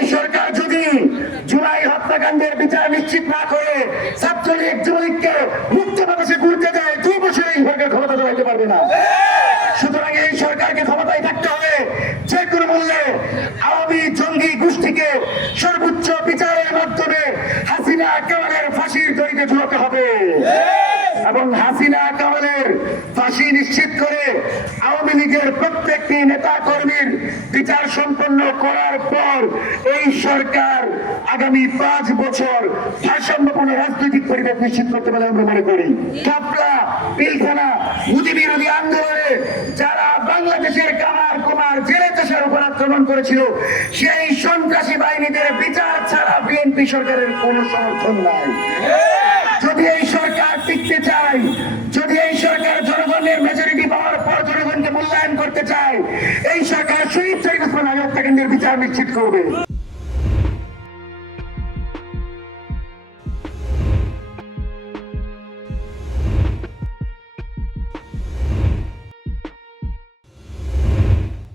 এই সরকার যদি জুলাই হত্যাকাণ্ডের বিচার নিশ্চিত না করে ছাত্রলীগ যুবলীগকে মুক্ত বাতাসে ঘুরতে দেয় 2 বছর এই সরকার ক্ষমতা চালাতে পারবে না। সুতরাং এই সরকারকে ক্ষমতায় থাকতে হবে, যে কোনো মূল্যে আওয়ামী জঙ্গি গোষ্ঠীকে সর্বোচ্চ বিচারের মাধ্যমে হাসিনা কামালের ফাঁসির দড়িতে ঝুলাতে হবে এবং হাসিনা কামালের ফাঁসি নিশ্চিত করে আওয়ামী লীগের প্রত্যেকটি নেতা কর্মীর বিচার সম্পন্ন করার পর এই সরকার আগামী 5 বছর ভারসাম্যপূর্ণ রাজনৈতিক পরিবেশ নিশ্চিত করতে পারে আমরা মনে করি। কাপলা পিলখানা মুদি বিরোধী আন্দোলনে যারা বাংলাদেশের কামার কুমার জেলে চাষের উপর আক্রমণ করেছিল সেই সন্ত্রাসী বাহিনীদের বিচার ছাড়া বিএনপি সরকারের কোনো সমর্থন নাই। যদি এই সরকার টিকতে চায়, যদি এই সরকার জনগণের মেজরিটি পাওয়ার পর জনগণকে মূল্যায়ন করতে চায়, এই সরকার শহীদ শরীফ ওসমান আলী হত্যাকাণ্ডের বিচার নিশ্চিত করবে।